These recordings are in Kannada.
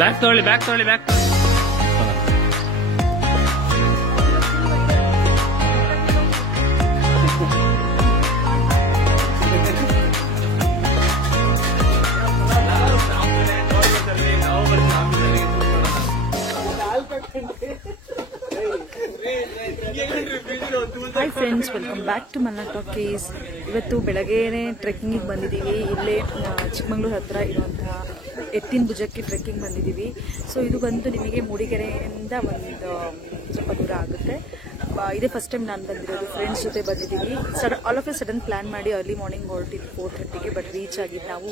ಬ್ಯಾಗ್ ತಗೊಳ್ಳಿ hi friends, welcome back to Malnad Talkies. ಇವತ್ತು ಬೆಳಗ್ಗೆನೇ ಟ್ರೆಕ್ಕಿಂಗಿಗೆ ಬಂದಿದ್ದೀವಿ. ಇಲ್ಲೇ ಚಿಕ್ಕಮಂಗ್ಳೂರು ಹತ್ರ ಇರುವಂತಹ ಎತ್ತಿನ ಭುಜಕ್ಕೆ ಟ್ರೆಕ್ಕಿಂಗ್ ಬಂದಿದ್ದೀವಿ. ಸೊ ಇದು ಬಂದು ನಿಮಗೆ ಮೂಡಿಗೆರೆಯಿಂದ ಒಂದು ಸ್ವಲ್ಪ ದೂರ ಆಗುತ್ತೆ. ಇದೇ ಫಸ್ಟ್ ಟೈಮ್ ನಾನು ಬಂದಿರೋದು. ಫ್ರೆಂಡ್ಸ್ ಜೊತೆ ಬಂದಿದ್ದೀವಿ. All of A sudden plan ಮಾಡಿ ಅರ್ಲಿ ಮಾರ್ನಿಂಗ್ ಹೊರಟಿದ್ದು 4:30ಗೆ. ಬಟ್ ರೀಚ್ ಆಗಿದ್ದು ನಾವು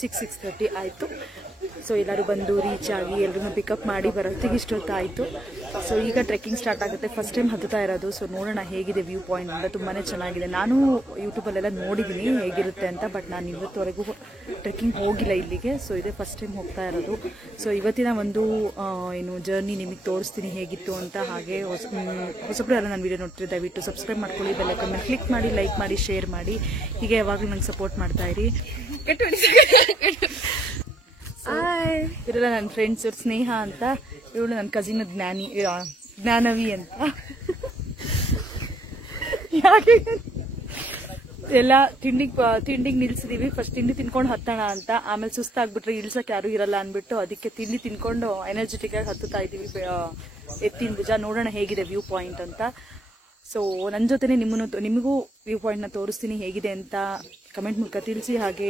6:30 ಆಯಿತು. ಸೊ ಎಲ್ಲರೂ ಬಂದು ರೀಚ್ ಆಗಿ ಎಲ್ಲರೂ ಪಿಕಪ್ ಮಾಡಿ ಬರೋತ್ತಿಗೆ ಇಷ್ಟೊತ್ತಾಯಿತು. ಸೊ ಈಗ ಟ್ರೆಕ್ಕಿಂಗ್ ಸ್ಟಾರ್ಟ್ ಆಗುತ್ತೆ. ಫಸ್ಟ್ ಟೈಮ್ ಹತ್ತುತ್ತಾ ಇರೋದು. ಸೊ ನೋಡೋಣ ಹೇಗಿದೆ ವ್ಯೂ ಪಾಯಿಂಟ್ ಅಂತ. ತುಂಬಾ ಚೆನ್ನಾಗಿದೆ. ನಾನು ಯೂಟ್ಯೂಬಲ್ಲೆಲ್ಲ ನೋಡಿದ್ದೀನಿ ಹೇಗಿರುತ್ತೆ ಅಂತ. ಬಟ್ ನಾನು ಇವತ್ತುವರೆಗೂ ಟ್ರೆಕ್ಕಿಂಗ್ ಹೋಗಿಲ್ಲ ಇಲ್ಲಿಗೆ. ಸೊ ಇದೇ ಫಸ್ಟ್ ಟೈಮ್ ಹೋಗ್ತಾ ಇರೋದು. ಸೊ ಇವತ್ತಿನ ಒಂದು ಜರ್ನಿ ನಿಮಗೆ ತೋರಿಸ್ತೀನಿ ಹೇಗಿತ್ತು ಅಂತ. ಹಾಗೆ ಹೊಸಬ್ರು ಯಾರು ನನ್ನ ವಿಡಿಯೋ ನೋಡ್ತಿದ್ರೆ ದಯವಿಟ್ಟು ಸಬ್ಸ್ಕ್ರೈಬ್ ಮಾಡ್ಕೊಳ್ಳಿ, ಬೆಲ್ ಐಕಾನ್ ಮೇಲೆ ಕ್ಲಿಕ್ ಮಾಡಿ, ಲೈಕ್ ಮಾಡಿ, ಶೇರ್ ಮಾಡಿ. ಹೀಗೆ ಯಾವಾಗಲೂ ನಂಗೆ ಸಪೋರ್ಟ್ ಮಾಡ್ತಾ ಇರಿ. ಇವರೆಲ್ಲ ನನ್ನ ಫ್ರೆಂಡ್ಸ್. ಇವ್ರು ಸ್ನೇಹ ಅಂತ, ಇವಳು ನನ್ನ ಕಸಿನ್ ಜ್ಞಾನವಿ ಅಂತ. ಯಾಕೆ ಎಲ್ಲ ತಿಂಡಿಗೆ ನಿಲ್ಸಿದೀವಿ. ಫಸ್ಟ್ ತಿಂಡಿ ತಿನ್ಕೊಂಡು ಹತ್ತೋಣ ಅಂತ. ಆಮೇಲೆ ಸುಸ್ತಾಗ್ಬಿಟ್ರೆ ಇಳ್ಸಕ್ಕೆ ಯಾರು ಇರಲ್ಲ ಅಂದ್ಬಿಟ್ಟು ಅದಕ್ಕೆ ತಿಂಡಿ ತಿನ್ಕೊಂಡು ಎನರ್ಜೆಟಿಕ್ ಆಗಿ ಹತ್ತುತ್ತಾ ಇದೀವಿ ಎತ್ತಿನ ಭುಜ. ನೋಡೋಣ ಹೇಗಿದೆ ವ್ಯೂ ಪಾಯಿಂಟ್ ಅಂತ. ಸೊ ನನ್ನ ಜೊತೆನೆ ನಿಮಗೂ ವ್ಯೂ ಪಾಯಿಂಟ್ನ ತೋರಿಸ್ತೀನಿ ಹೇಗಿದೆ ಅಂತ. ಕಮೆಂಟ್ ಮೂಲಕ ತಿಳಿಸಿ. ಹಾಗೆ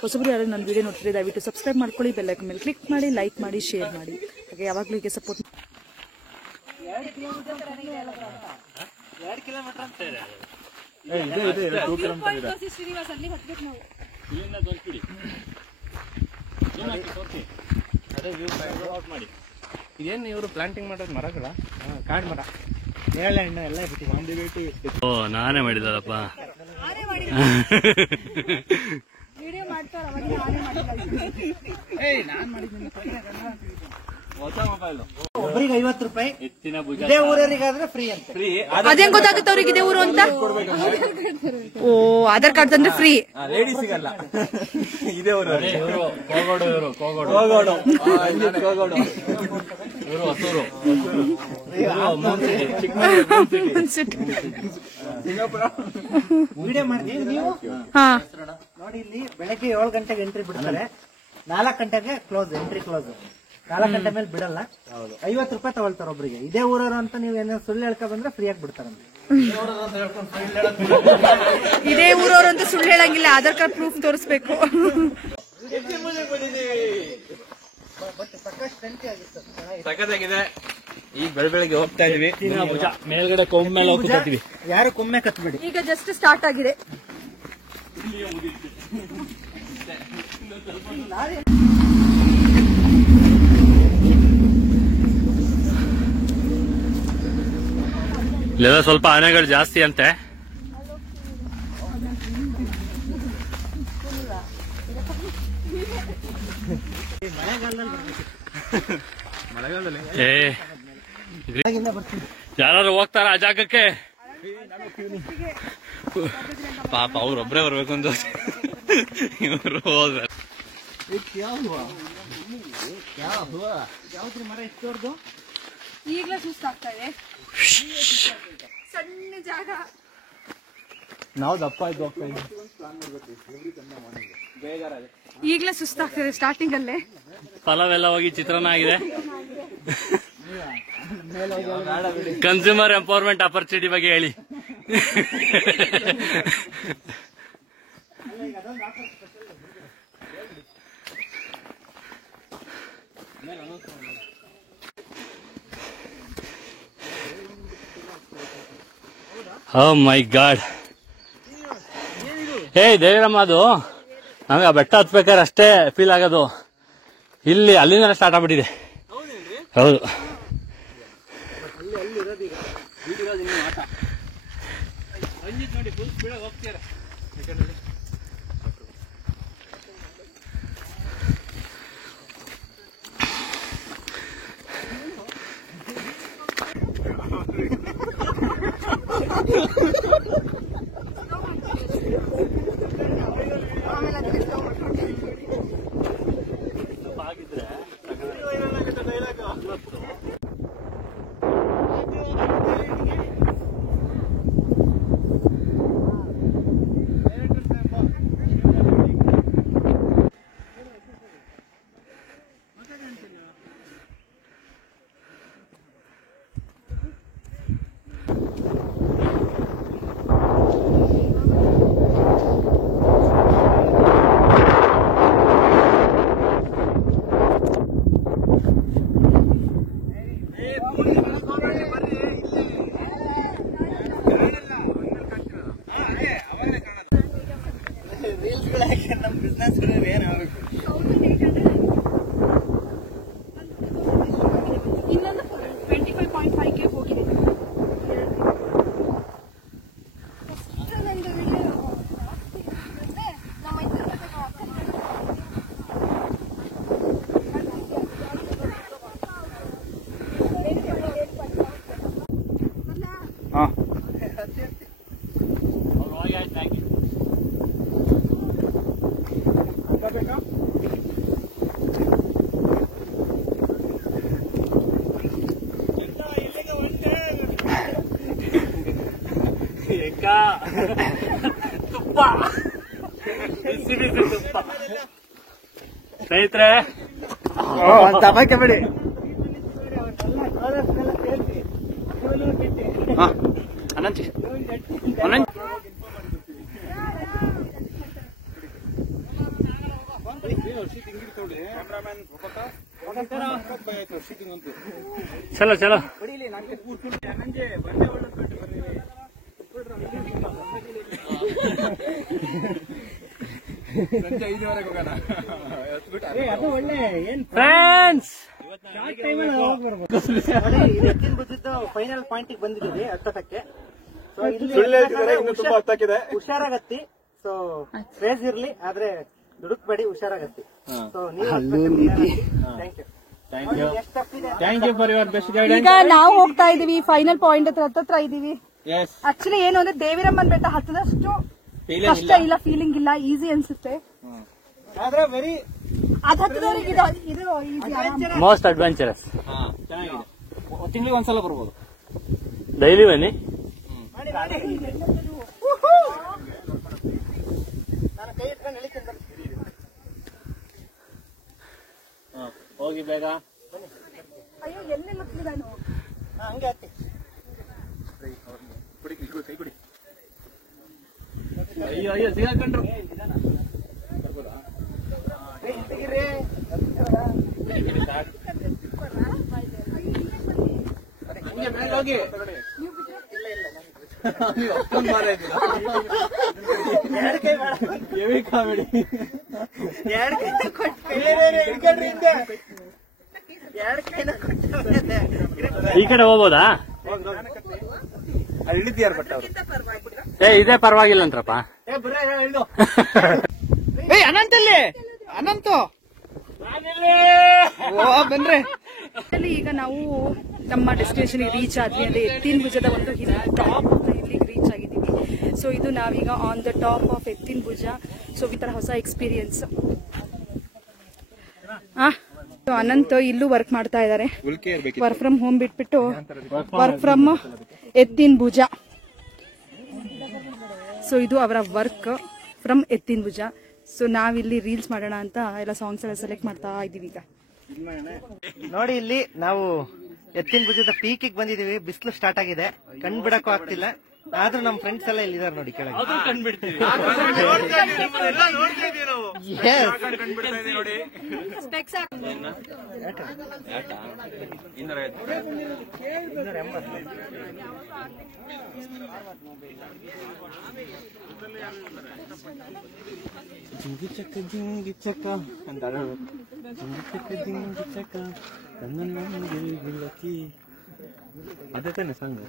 ಹೊಸಬ್ರು ಯಾರು ನನ್ನ ವಿಡಿಯೋ ನೋಡ್ತಿದ್ರೆ ದಯವಿಟ್ಟು ಸಬ್ಸ್ಕ್ರೈಬ್ ಮಾಡ್ಕೊಳ್ಳಿ, ಬೆಲ್ ಐಕಾನ್ ಮೇಲೆ ಕ್ಲಿಕ್ ಮಾಡಿ, ಲೈಕ್ ಮಾಡಿ, ಶೇರ್ ಮಾಡಿ. ಹಾಗೆ ಯಾವಾಗಲೂ ಹೀಗೆ ಸಪೋರ್ಟ್ ಮಾಡಿ. ಇದೇನು ಇವರು ಪ್ಲಾಂಟಿಂಗ್ ಮಾಡೋದು ಮರಗಳ? ಕಾಡು ಮರ, ನೇರಳೆ ಹಣ್ಣು ಎಲ್ಲ ಬಿಟ್ಟು. ಓ, ನಾನೇ ಮಾಡಿದಲ್ಲಪ್ಪ. ವಿಡಿಯೋ ಮಾಡ್ತಾರ ಹೊಸ ಮೊಬೈಲ್ ಒಬ್ಬರಿಗೆ 50 ರೂಪಾಯಿ. ಎತ್ತಿನ ಭುಜ ಇದೇ ಊರವರಿಗಾದ್ರೆ ಫ್ರೀ ಅಂತ. ಫ್ರೀ ಅದೇನ್ ಗೊತ್ತಾಗುತ್ತೆ ಅವ್ರಿಗೆ ಇದೇ ಊರು ಅಂತ? ಓ, ಆಧಾರ್ ಕಾರ್ಡ್ ತಂದ್ರೆ ಫ್ರೀ. ಲೇಡೀಸ್ ಸಿಗಲ್ಲ. ಇದೇ ಊರು ವಿಡಿಯೋ ಮಾಡ್ತೀವಿ ನೀವು ನೋಡಿ. ಇಲ್ಲಿ ಬೆಳಗ್ಗೆ 7 ಗಂಟೆಗೆ ಎಂಟ್ರಿ ಬಿಡ್ತಾರೆ. 4 ಗಂಟೆಗೆ ಕ್ಲೋಸ್, ಎಂಟ್ರಿ ಕ್ಲೋಸ್. 4 ಗಂಟೆ ಮೇಲೆ ಬಿಡಲ್ಲ. 50 ರೂಪಾಯಿ ತಗೊಳ್ತಾರೆ ಒಬ್ರಿಗೆ. ಇದೇ ಊರವರು ಅಂತ ನೀವು ಏನಾದ್ರು ಸುಳ್ಳು ಹೇಳ್ಕೊ ಬಂದ್ರೆ ಫ್ರೀ ಆಗಿ ಬಿಡ್ತಾರಂತೆ. ಇದೇ ಊರವರು ಅಂತ ಸುಳ್ಳು ಹೇಳಂಗಿಲ್ಲ, ಆಧಾರ್ ಕಾರ್ಡ್ ಪ್ರೂಫ್ ತೋರಿಸ್ಬೇಕು. ಸಖತ್ತಾಗಿದೆ. ಈಗ ಬೆಳಗ್ಗೆ ಹೋಗ್ತಾ ಇದೀವಿ. ಮೇಲ್ಗಡೆ ಕೊಮ್ಮೆ ಹೋಗ್ತೀವಿ. ಯಾರು ಕೊಮ್ಮೆ ಕತ್ಬೇಡಿ. ಈಗ ಜಸ್ಟ್ ಸ್ಟಾರ್ಟ್ ಆಗಿದೆ. ಇಲ್ಲೆಲ್ಲ ಸ್ವಲ್ಪ ಆನೆಗಳು ಜಾಸ್ತಿ ಅಂತೆ. ಯಾರು ಹೋಗ್ತಾರ ಆ ಜಾಗಕ್ಕೆ? ಪಾಪ ಅವ್ರೊಬ್ರೇ ಬರ್ಬೇಕು ಅಂತ ಇವರು ಹೋದ. ಮರ ಎಷ್ಟೋರ್ದು ಈಗಲೇ ಸುಸ್ತಾಗ್ತಾ ಇದೆ. ಸಣ್ಣ ಜಾಗ. ನಾವು ದಪ್ಪ ಇದ್ದು ಹೋಗ್ತಾ ಇದ್ವಿ. ಈಗಲೇ ಸುಸ್ತಾಗ್ತದೆ ಸ್ಟಾರ್ಟಿಂಗ್ ಅಲ್ಲೇ. ಪಲಾವೆಲ್ಲ ಹೋಗಿ ಚಿತ್ರಾನ್ನ ಆಗಿದೆ. ಕನ್ಸ್ಯೂಮರ್ ಎಂಪವರ್ಮೆಂಟ್ ಆಪರ್ಚುನಿಟಿ ಬಗ್ಗೆ ಹೇಳಿ. ಓ ಮೈ ಗಾಡ್. ದೇವಿರಮ್ಮ, ಅದು ನಮ್ಗೆ ಆ ಬೆಟ್ಟ ಹತ್ಬೇಕಾದ್ರೆ ಅಷ್ಟೇ ಫೀಲ್ ಆಗೋದು. ಇಲ್ಲಿ ಅಲ್ಲಿಂದ ಸ್ಟಾರ್ಟ್ ಆಗ್ಬಿಟ್ಟಿದೆ. ಹೌದು. ರೀಲ್ಸ್ ನಮ್ ಬಿಸ್ನೆಸ್ ಏನಾಗಬೇಕು. ಇನ್ನೊಂದು 25.5K ಹೋಗಿದೆ. ತುಪ್ಪ ಬಿಸಿ ಬಿಸಿ ತುಪ್ಪ ಸ್ನೇಹಿತರೆ, ತಪಾಕೆ ಬಿಡಿ. ಅನಂತ್ ಚಲೋ ಚಲೋ. ಅದು ಒಳ್ಳೆ ಏನ್ ಫ್ರೆಂಡ್ಸ್, ಎತ್ತಿನ ಭುಜದ್ದು ಫೈನಲ್ ಪಾಯಿಂಟ್ ಬಂದಿದ್ದೀವಿ ಹತ್ತಕ್ಕೆ. ಹುಷಾರಾಗತ್ತಿ. ಸೊ ಕ್ರೇಜ್ ಇರ್ಲಿ, ಆದ್ರೆ ದುಡುಕ್ಬೇಡಿ, ಹುಷಾರಾಗತ್ತಿ. ಸೊ ನೀವು thank you for your best guidance. ಈಗ ನಾವು ಹೋಗ್ತಾ ಇದೀವಿ ಫೈನಲ್ ಪಾಯಿಂಟ್ ಹತ್ರ ಇದೀವಿ. ಆಕ್ಚುಲಿ ಏನು ಅಂದ್ರೆ ದೇವಿರಮ್ಮನ್ ಬೆಟ್ಟ ಹತ್ತದಷ್ಟು ಕಷ್ಟ ಇಲ್ಲ, ಫೀಲಿಂಗ್ ಇಲ್ಲ, ಈಸಿ ಅನ್ಸುತ್ತೆ. ಆದ್ರೆ ವೆರಿ ಅದ್ ಹತ್ತದವ್ರಿಗೆ ಇದು ಈಸಿ. Most adventurous. ಚೆನ್ನಾಗಿದೆ. ತಿಂಗಳಿಗೆ ಒಂದ್ಸಲ ಬರ್ಬೋದು. ಡೈಲಿ ಬನ್ನಿ. ನಾನು ಕೈ ಇಟ್ಕೊಂಡು ಎಳಿತೀನಿ. ಹೋಗಿ ಬೇಗ. ಅಯ್ಯೋ ಎಲ್ಲಿ ನಾನು ಹಂಗೆ ಹತ್ತಿ. ಅಯ್ಯೋ ಅಯ್ಯೋ ಸಿಗಾಕೊಂಡ್ರು. ಹೋಗಿ. ಈ ಕಡೆ ಹೋಗ್ಬೋದಾ? ಇಳಿದ್ಯಾರ ಬಟ್ ಅವರು ಇದೇ ಪರವಾಗಿಲ್ಲ ಅಂತ್ರಪ್ಪ. ಅನಂತಲ್ಲಿ ಅನಂತು ಬನ್ರಿ. ಈಗ ನಾವು ನಮ್ಮ ಡೆಸ್ಟಿನೇಷನ್ ರೀಚ್ ಆದ್ವಿ. ಅಂದ್ರೆ ಎತ್ತಿನ ಭುಜದ ಒಂದು ಟಾಪ್ ಇಲ್ಲಿಗೆ ರೀಚ್ ಆಗಿದ್ದೀವಿ. ಸೊ ಇದು ನಾವೀಗ ಆನ್ ದ ಟಾಪ್ ಆಫ್ ಎತ್ತಿನ ಭುಜ. ಸೊ ಈ ತರ ಹೊಸ ಎಕ್ಸ್ಪೀರಿಯನ್ಸ್. ಅನಂತ್ ಇಲ್ಲೂ ವರ್ಕ್ ಮಾಡ್ತಾ ಇದ್ದಾರೆ. ವರ್ಕ್ ಫ್ರಮ್ ಹೋಮ್ ಬಿಟ್ಬಿಟ್ಟು ವರ್ಕ್ ಫ್ರಮ್ ಎತ್ತಿನ ಭುಜ. ಸೊ ಇದು ಅವರ ವರ್ಕ್ ಫ್ರಮ್ ಎತ್ತಿನ ಭುಜ. ಸೊ ನಾವಿಲ್ಲಿ ರೀಲ್ಸ್ ಮಾಡೋಣ ಅಂತ ಎಲ್ಲ ಸಾಂಗ್ಸ್ ಎಲ್ಲ ಸೆಲೆಕ್ಟ್ ಮಾಡ್ತಾ ಇದೀವಿ. ಈಗ ನೋಡಿ, ಇಲ್ಲಿ ನಾವು ಎತ್ತಿನ ಭುಜದ ಪೀಕಿಗೆ ಬಂದಿದೀವಿ. ಬಿಸಿಲು ಸ್ಟಾರ್ಟ್ ಆಗಿದೆ, ಕಣ್ ಬಿಡಕ್ಕೂ ಆಗ್ತಿಲ್ಲ. ಆದ್ರೂ ನಮ್ ಫ್ರೆಂಡ್ಸ್ ಎಲ್ಲ ಇಲ್ಲಿದ್ದಾರೆ ನೋಡಿ ಕೆಳಗೆ. ಜಿಂಗಿ ಚಕ್ಕ ಜಿಂಗಿ ಚಕ್ಕ ಅಂತ ಜಿಂಗಿ ಚಕ್ಕ ಜಿಂಗಿ ಚಕ್ಕ ಗಿಲ್ಲಕ್ಕಿ ಅದೇ ತಾನೆ ಸಾಂಗ್.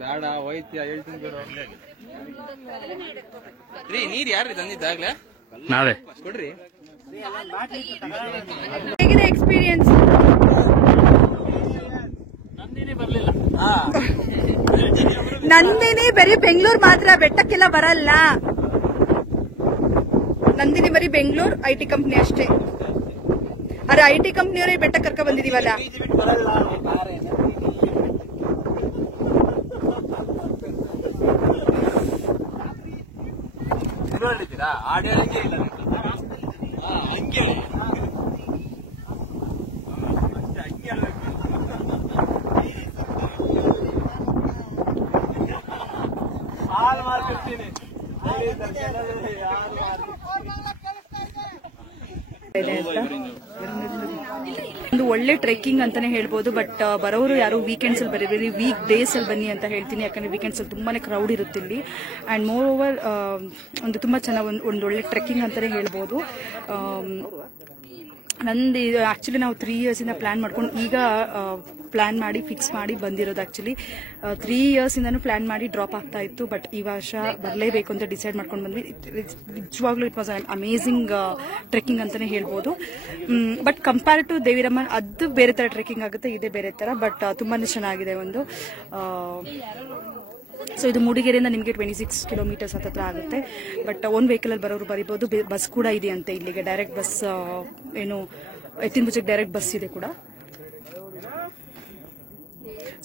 ಬೇಡ ಹೋಯ್ತಿಯ ಹೇಳ್ತೀನಿ ನೀರ್ ಯಾರು ತಂದಿದ್ದಾಗ್ಲೇ ನಾವೇ ಕೊಡ್ರಿ. ಹೇಗಿದೆ ಎಕ್ಸ್ಪೀರಿಯನ್ಸ್? ನಂದಿನಿ ಬರೀ ಬೆಂಗಳೂರು ಮಾತ್ರ, ಬೆಟ್ಟಕ್ಕೆಲ್ಲ ಬರಲ್ಲ. ನಂದಿನಿ ಬರೀ ಬೆಂಗಳೂರು IT ಕಂಪ್ನಿ ಅಷ್ಟೇ. ಅರೆ IT ಕಂಪ್ನಿಯವರೇ ಬೆಟ್ಟ ಕರ್ಕ ಬಂದಿದೀವಲ್ಲ. ಆಡೇಳಂಗೆ ಇಲ್ಲ ಹಂಗೆ ಹಾಲು ಮಾಡ್ತಿರ್ತೀನಿ. ಇದೆ ಅಂತ. ಒಂದು ಒಳ್ಳೆ ಟ್ರೆಕ್ಕಿಂಗ್ ಅಂತಾನೆ ಹೇಳ್ಬೋದು. ಬಟ್ ಬರೋರು ಯಾರು ವೀಕೆಂಡ್ಸ್ ಅಲ್ಲಿ ಬರೀ ವೀಕ್ ಡೇಸ್ ಅಲ್ಲಿ ಬನ್ನಿ ಅಂತ ಹೇಳ್ತೀನಿ. ಯಾಕಂದ್ರೆ ವೀಕೆಂಡ್ಸ್ ಅಲ್ಲಿ ತುಂಬಾನೇ ಕ್ರೌಡ್ ಇರುತ್ತೆ ಇಲ್ಲಿ. ಅಂಡ್ ಮೋರ್ ಓವರ್ ಒಂದು ತುಂಬಾ ಚೆನ್ನಾಗಿ ಒಂದು ಒಳ್ಳೆ ಟ್ರೆಕ್ಕಿಂಗ್ ಅಂತಾನೆ ಹೇಳ್ಬೋದು. ನಂದು ಆಕ್ಚುಲಿ ನಾವು 3 years ಇಂದ ಪ್ಲಾನ್ ಮಾಡ್ಕೊಂಡು ಈಗ ಪ್ಲಾನ್ ಮಾಡಿ ಫಿಕ್ಸ್ ಮಾಡಿ ಬಂದಿರೋದು. ಆಕ್ಚುಲಿ 3 years ಇಂದಾನು ಪ್ಲಾನ್ ಮಾಡಿ ಡ್ರಾಪ್ ಆಗ್ತಾ ಇತ್ತು. ಬಟ್ ಈ ವರ್ಷ ಬರಲೇಬೇಕು ಅಂತ ಡಿಸೈಡ್ ಮಾಡ್ಕೊಂಡು ಬಂದ್ವಿ. ನಿಜವಾಗ್ಲೂ ಇಟ್ ವಾಸ್ ಅಮೇಝಿಂಗ್ ಟ್ರೆಕ್ಕಿಂಗ್ ಅಂತಾನೆ ಹೇಳ್ಬೋದು. ಬಟ್ ಕಂಪೇರ್ ಟು ದೇವಿರಮ್ಮ ಅದು ಬೇರೆ ತರ ಟ್ರೆಕ್ಕಿಂಗ್ ಆಗುತ್ತೆ, ಇದೇ ಬೇರೆ ತರ. ಬಟ್ ತುಂಬಾನೇ ಚೆನ್ನಾಗಿದೆ ಒಂದು. ಸೊ ಇದು ಮೂಡಿಗೆರೆಯಿಂದ ನಿಮಗೆ 26 kilometers ಹತ್ರ ಆಗುತ್ತೆ. ಬಟ್ ಓನ್ ವೆಹಿಕಲ್ ಅಲ್ಲಿ ಬರೋರು ಬರೀಬಹುದು. ಬಸ್ ಕೂಡ ಇದೆ ಅಂತೆ ಇಲ್ಲಿಗೆ, ಡೈರೆಕ್ಟ್ ಬಸ್, ಏನು ಎತ್ತಿನ ಭುಜಕ್ಕೆ ಡೈರೆಕ್ಟ್ ಬಸ್ ಇದೆ ಕೂಡ.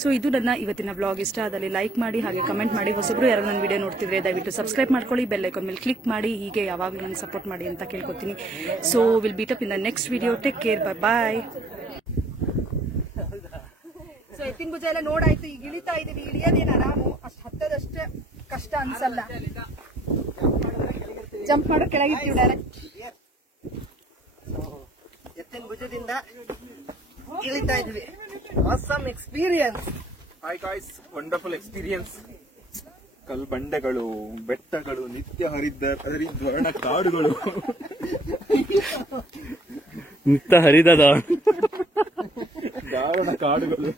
ಸೊ ಇದು ನನ್ನ ಇವತ್ತಿನ ಬ್ಲಾಗ್. ಇಷ್ಟ ಆದಲ್ಲಿ ಲೈಕ್ ಮಾಡಿ, ಹಾಗೆ ಕಮೆಂಟ್ ಮಾಡಿ. ಹೊಸಬ್ರು ಯಾರು ನನ್ನ ವಿಡಿಯೋ ನೋಡ್ತಿದ್ರೆ ದಯವಿಟ್ಟು ಸಬ್ಸ್ಕ್ರೈಬ್ ಮಾಡ್ಕೊಳ್ಳಿ, ಬೆಲ್ ಐಕಾನ್ ಮೇಲೆ ಕ್ಲಿಕ್ ಮಾಡಿ. ಹೀಗೆ ಯಾವಾಗಲೂ ನನಗೆ ಸಪೋರ್ಟ್ ಮಾಡಿ ಅಂತ ಕೇಳ್ಕೊತೀನಿ. So will meet up in the next video. Take care, bye. So ಎತ್ತಿನ ಭುಜ ಎಲ್ಲ ನೋಡಾಯ್ತು, ಈಗ ಇಳಿತಾ ಇದೀವಿ. ಇಳಿಯೋದೇನು ಆರಾಮು, ಅಷ್ಟು ಹತ್ತದಷ್ಟೇ ಕಷ್ಟ ಅನ್ಸಲ್ಲ. ಜಂಪ್ ಮಾಡೋ ಕೆಳಗಿರ್ತೀವಿ ಡೈರೆಕ್ಟ್. ಎತ್ತಿನ ಭುಜದಿಂದ ಇಳಿತಾ ಇದ್ವಿ. Awesome experience. Hi guys, wonderful experience. ಕಲ್ಬಂಡೆಗಳು, ಬೆಟ್ಟಗಳು, ನಿತ್ಯ ಹರಿದ್ವರ್ಣ ಕಾಡುಗಳು, ನಿತ್ಯ ಹರಿದ ದಾರುಣ ಕಾಡುಗಳು.